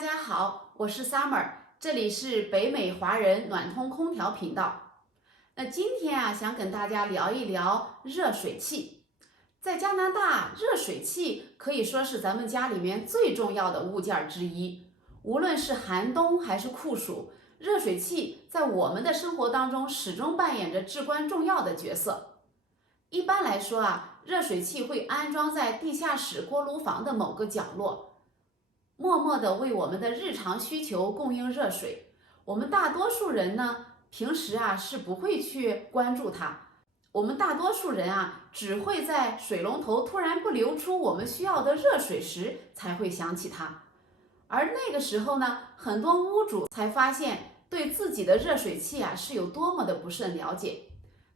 家好，我是 Summer，这里是北美华人暖通空调频道。那今天想跟大家聊一聊热水器。在加拿大，热水器可以说是咱们家里面最重要的物件之一。无论是寒冬还是酷暑，热水器在我们的生活当中始终扮演着至关重要的角色。一般来说热水器会安装在地下室锅炉房的某个角落，默默地为我们的日常需求供应热水。我们大多数人呢，平时是不会去关注它。我们大多数人只会在水龙头突然不流出我们需要的热水时才会想起它。而那个时候呢，很多屋主才发现对自己的热水器是有多么的不甚了解。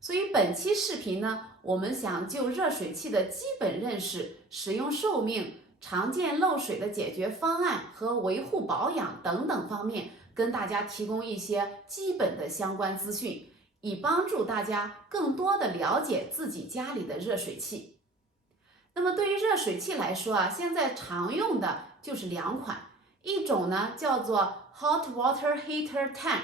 所以本期视频呢，我们想就热水器的基本认识、使用寿命、常见漏水的解决方案和维护保养等等方面，跟大家提供一些基本的相关资讯，以帮助大家更多的了解自己家里的热水器。那么对于热水器来说现在常用的就是两款，一种呢叫做 Hot Water Heater Tank，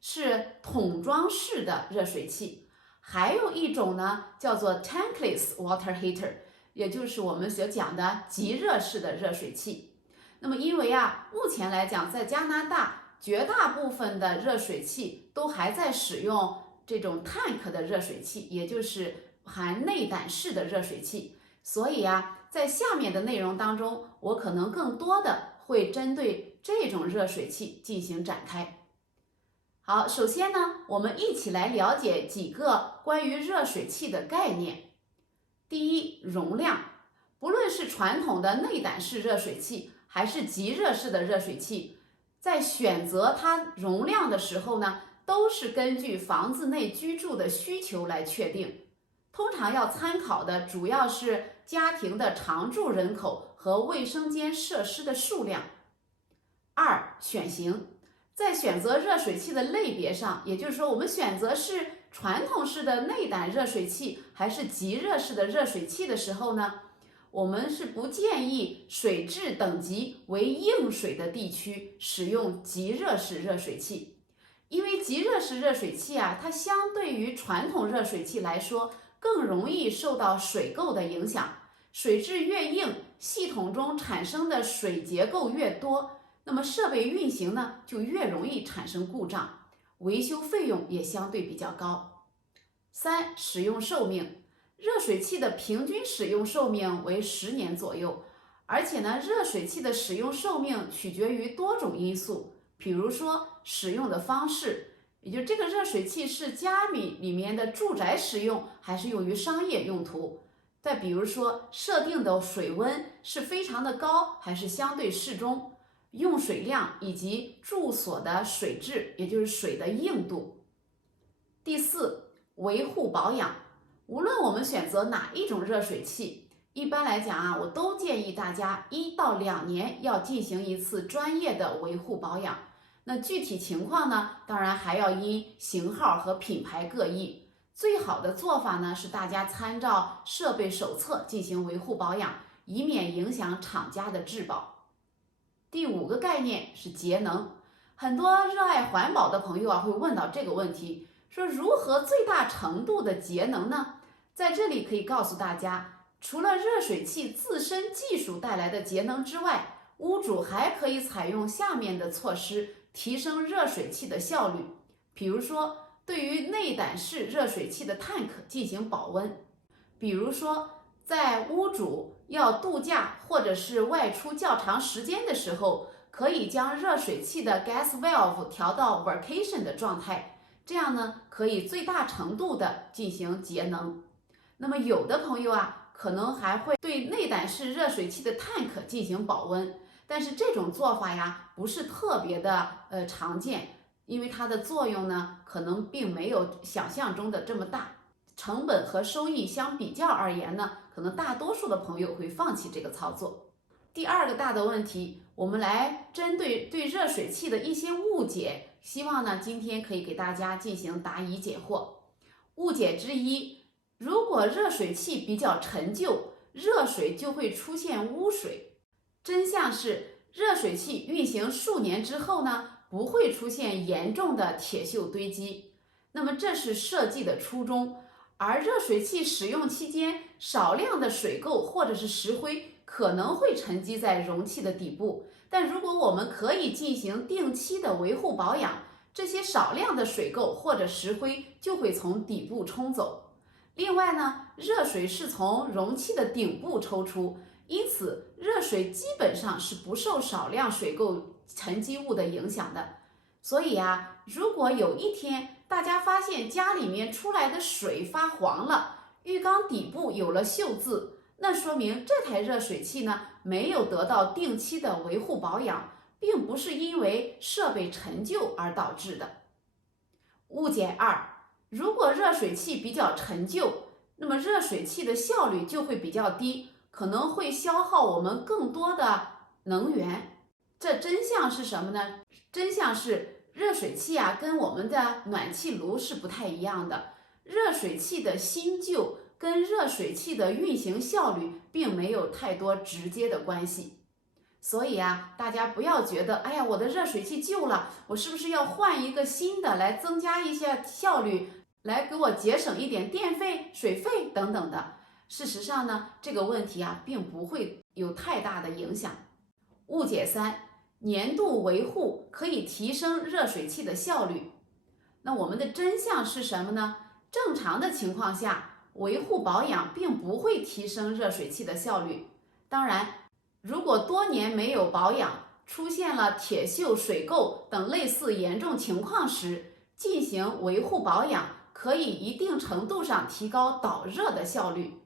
是桶装式的热水器，还有一种呢叫做 Tankless Water Heater，也就是我们所讲的即热式的热水器。那么因为目前来讲，在加拿大绝大部分的热水器都还在使用这种 tank 的热水器，也就是含内胆式的热水器。所以在下面的内容当中，我可能更多的会针对这种热水器进行展开。好，首先呢，我们一起来了解几个关于热水器的概念。第一，容量。不论是传统的内胆式热水器还是即热式的热水器，在选择它容量的时候呢，都是根据房子内居住的需求来确定。通常要参考的主要是家庭的常住人口和卫生间设施的数量。二，选型。在选择热水器的类别上，也就是说我们选择是传统式的内胆热水器还是即热式的热水器的时候呢，我们是不建议水质等级为硬水的地区使用即热式热水器。因为即热式热水器它相对于传统热水器来说更容易受到水垢的影响，水质越硬，系统中产生的水结构越多，那么设备运行呢就越容易产生故障，维修费用也相对比较高。三，使用寿命。热水器的平均使用寿命为10年左右，而且呢，热水器的使用寿命取决于多种因素，比如说使用的方式，也就这个热水器是家里面的住宅使用还是用于商业用途，再比如说设定的水温是非常的高还是相对适中，用水量以及住所的水质，也就是水的硬度。第四，维护保养。无论我们选择哪一种热水器，一般来讲我都建议大家1到2年要进行一次专业的维护保养。那具体情况呢，当然还要因型号和品牌各异。最好的做法呢，是大家参照设备手册进行维护保养，以免影响厂家的质保。第5个概念是节能。很多热爱环保的朋友会问到这个问题，说如何最大程度的节能呢？在这里可以告诉大家，除了热水器自身技术带来的节能之外，屋主还可以采用下面的措施提升热水器的效率。比如说，对于内胆式热水器的 tank 进行保温。比如说，在屋主要度假或者是外出较长时间的时候，可以将热水器的 gas valve 调到 vacation 的状态，这样呢，可以最大程度的进行节能。那么有的朋友可能还会对内胆式热水器的 tank 进行保温，但是这种做法不是特别的常见，因为它的作用呢可能并没有想象中的这么大，成本和收益相比较而言呢，可能大多数的朋友会放弃这个操作。第2个大的问题，我们来针对热水器的一些误解，希望呢今天可以给大家进行答疑解惑。误解之一，如果热水器比较陈旧，热水就会出现污水。真相是，热水器运行数年之后呢，不会出现严重的铁锈堆积。那么这是设计的初衷。而热水器使用期间，少量的水垢或者是石灰可能会沉积在容器的底部，但如果我们可以进行定期的维护保养，这些少量的水垢或者石灰就会从底部冲走。另外呢，热水是从容器的顶部抽出，因此热水基本上是不受少量水垢沉积物的影响的。所以如果有一天大家发现家里面出来的水发黄了，浴缸底部有了锈渍，那说明这台热水器呢没有得到定期的维护保养，并不是因为设备陈旧而导致的。误解2：如果热水器比较陈旧，那么热水器的效率就会比较低，可能会消耗我们更多的能源。这真相是什么呢？真相是热水器跟我们的暖气炉是不太一样的。热水器的新旧跟热水器的运行效率并没有太多直接的关系。所以大家不要觉得，哎呀，我的热水器旧了，我是不是要换一个新的来增加一些效率，来给我节省一点电费、水费等等的。事实上呢，这个问题并不会有太大的影响。误解3：年度维护可以提升热水器的效率。那我们的真相是什么呢？正常的情况下，维护保养并不会提升热水器的效率。当然，如果多年没有保养，出现了铁锈、水垢等类似严重情况时，进行维护保养可以一定程度上提高导热的效率。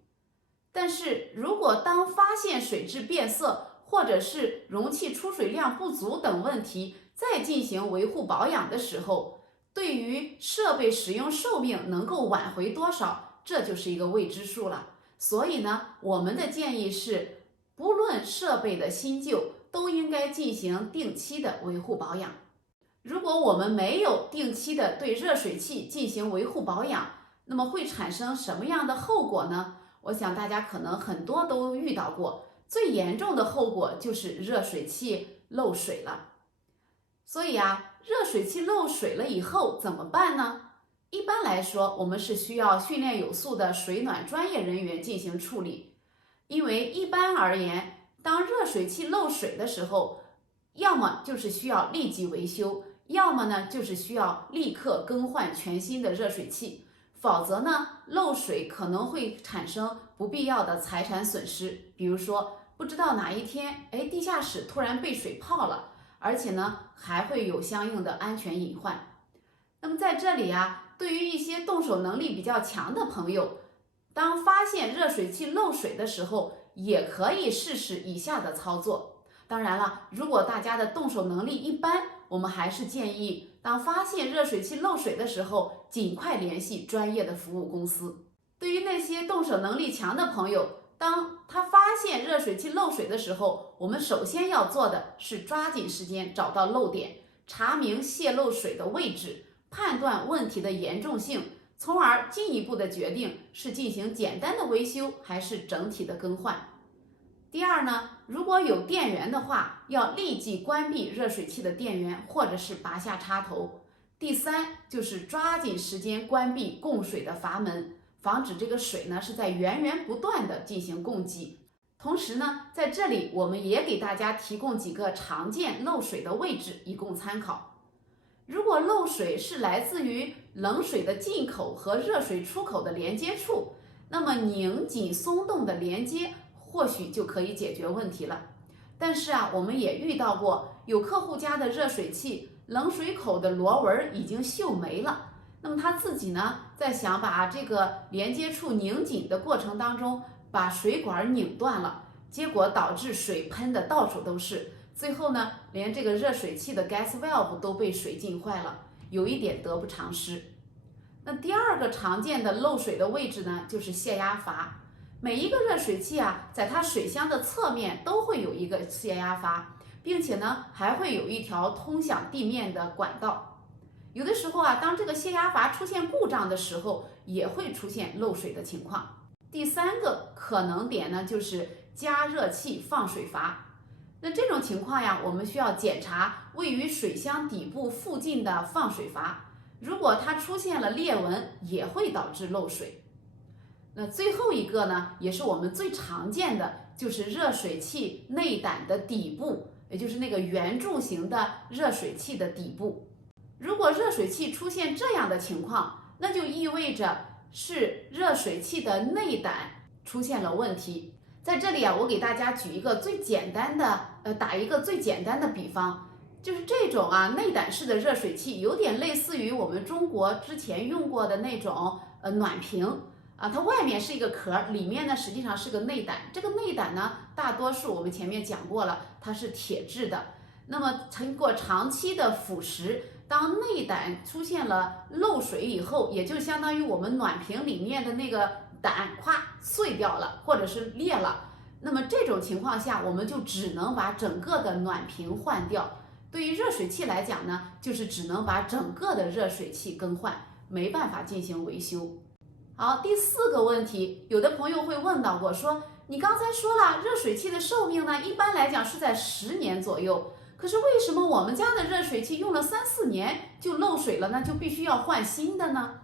但是如果当发现水质变色，或者是容器出水量不足等问题，再进行维护保养的时候，对于设备使用寿命能够挽回多少，这就是一个未知数了。所以呢，我们的建议是，不论设备的新旧，都应该进行定期的维护保养。如果我们没有定期的对热水器进行维护保养，那么会产生什么样的后果呢？我想大家可能很多都遇到过。最严重的后果就是热水器漏水了。所以热水器漏水了以后怎么办呢？一般来说，我们是需要训练有素的水暖专业人员进行处理。因为一般而言，当热水器漏水的时候，要么就是需要立即维修，要么呢就是需要立刻更换全新的热水器。否则呢，漏水可能会产生不必要的财产损失，比如说不知道哪一天，地下室突然被水泡了，而且呢还会有相应的安全隐患。那么在这里对于一些动手能力比较强的朋友，当发现热水器漏水的时候，也可以试试以下的操作。当然了，如果大家的动手能力一般，我们还是建议当发现热水器漏水的时候，尽快联系专业的服务公司。对于那些动手能力强的朋友，当他发现热水器漏水的时候，我们首先要做的是抓紧时间找到漏点，查明泄漏水的位置，判断问题的严重性，从而进一步的决定是进行简单的维修还是整体的更换。第二呢，如果有电源的话，要立即关闭热水器的电源，或者是拔下插头。第三就是抓紧时间关闭供水的阀门，防止这个水呢是在源源不断的进行供给。同时呢，在这里我们也给大家提供几个常见漏水的位置，以供参考。如果漏水是来自于冷水的进口和热水出口的连接处，那么拧紧松动的连接或许就可以解决问题了。但是我们也遇到过有客户家的热水器冷水口的螺纹已经锈没了，那么他自己呢在想把这个连接处拧紧的过程当中，把水管拧断了，结果导致水喷的到处都是，最后呢连这个热水器的 gas valve 都被水浸坏了，有一点得不偿失。那第二个常见的漏水的位置呢，就是泄压阀。每一个热水器在它水箱的侧面都会有一个泄压阀，并且呢还会有一条通向地面的管道。有的时候当这个泄压阀出现故障的时候，也会出现漏水的情况。第三个可能点呢，就是加热器放水阀。那这种情况呀，我们需要检查位于水箱底部附近的放水阀，如果它出现了裂纹，也会导致漏水。那最后一个呢，也是我们最常见的，就是热水器内胆的底部，也就是那个圆柱形的热水器的底部。如果热水器出现这样的情况，那就意味着是热水器的内胆出现了问题。在这里啊，我给大家举一个最简单的，打一个最简单的比方，就是这种内胆式的热水器，有点类似于我们中国之前用过的那种暖瓶它外面是一个壳，里面呢实际上是个内胆。这个内胆呢，大多数我们前面讲过了，它是铁质的。那么经过长期的腐蚀，当内胆出现了漏水以后，也就相当于我们暖瓶里面的那个胆碎掉了，或者是裂了。那么这种情况下，我们就只能把整个的暖瓶换掉。对于热水器来讲呢，就是只能把整个的热水器更换，没办法进行维修。好，第4个问题，有的朋友会问到我说，你刚才说了热水器的寿命呢，一般来讲是在10年左右，可是为什么我们家的热水器用了3、4年就漏水了呢？就必须要换新的呢？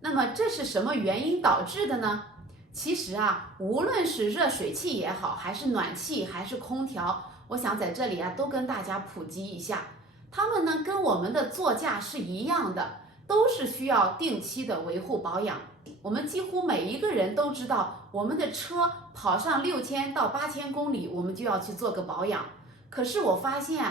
那么这是什么原因导致的呢？其实无论是热水器也好，还是暖气，还是空调，我想在这里都跟大家普及一下，它们呢跟我们的座驾是一样的，都是需要定期的维护保养。我们几乎每一个人都知道，我们的车跑上6000到8000公里，我们就要去做个保养。可是我发现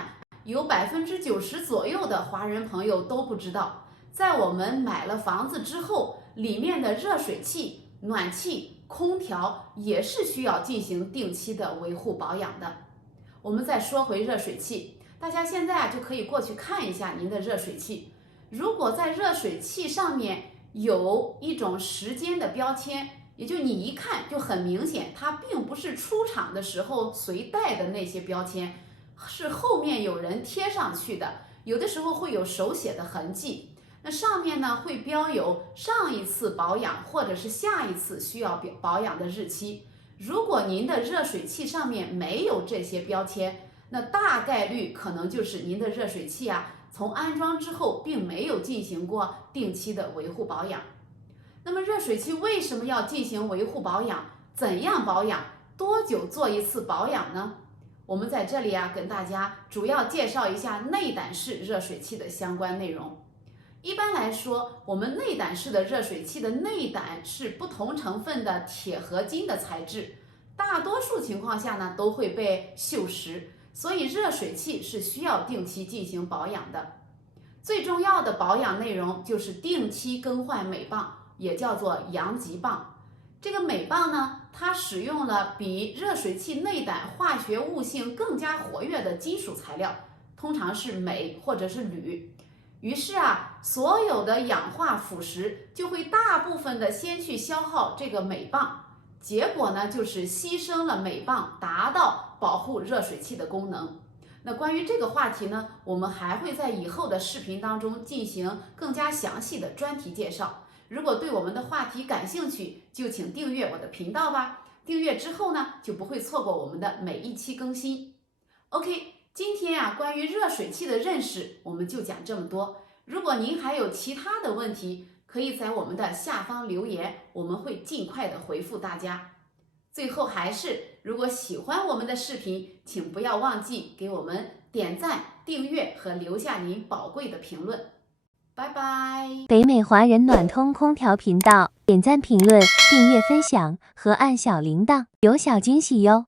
有90%左右的华人朋友都不知道，在我们买了房子之后，里面的热水器、暖气、空调也是需要进行定期的维护保养的。我们再说回热水器，大家现在就可以过去看一下您的热水器。如果在热水器上面有一种时间的标签，也就你一看就很明显，它并不是出厂的时候随带的那些标签，是后面有人贴上去的，有的时候会有手写的痕迹。那上面呢会标有上一次保养或者是下一次需要保养的日期。如果您的热水器上面没有这些标签，那大概率可能就是您的热水器从安装之后并没有进行过定期的维护保养。那么热水器为什么要进行维护保养？怎样保养？多久做一次保养呢？我们在这里跟大家主要介绍一下内胆式热水器的相关内容。一般来说，我们内胆式的热水器的内胆是不同成分的铁合金的材质，大多数情况下呢都会被锈蚀，所以热水器是需要定期进行保养的。最重要的保养内容就是定期更换镁棒，也叫做阳极棒。这个镁棒呢，它使用了比热水器内胆化学物性更加活跃的金属材料，通常是镁或者是铝。于是所有的氧化腐蚀就会大部分的先去消耗这个镁棒，结果呢就是牺牲了镁棒，达到保护热水器的功能。那关于这个话题呢，我们还会在以后的视频当中进行更加详细的专题介绍。如果对我们的话题感兴趣，就请订阅我的频道吧。订阅之后呢，就不会错过我们的每一期更新。OK， 今天关于热水器的认识我们就讲这么多。如果您还有其他的问题，可以在我们的下方留言，我们会尽快的回复大家。最后还是，如果喜欢我们的视频，请不要忘记给我们点赞、订阅和留下您宝贵的评论。拜拜。北美华人暖通空调频道，点赞、评论、订阅、分享和按小铃铛，有小惊喜哟！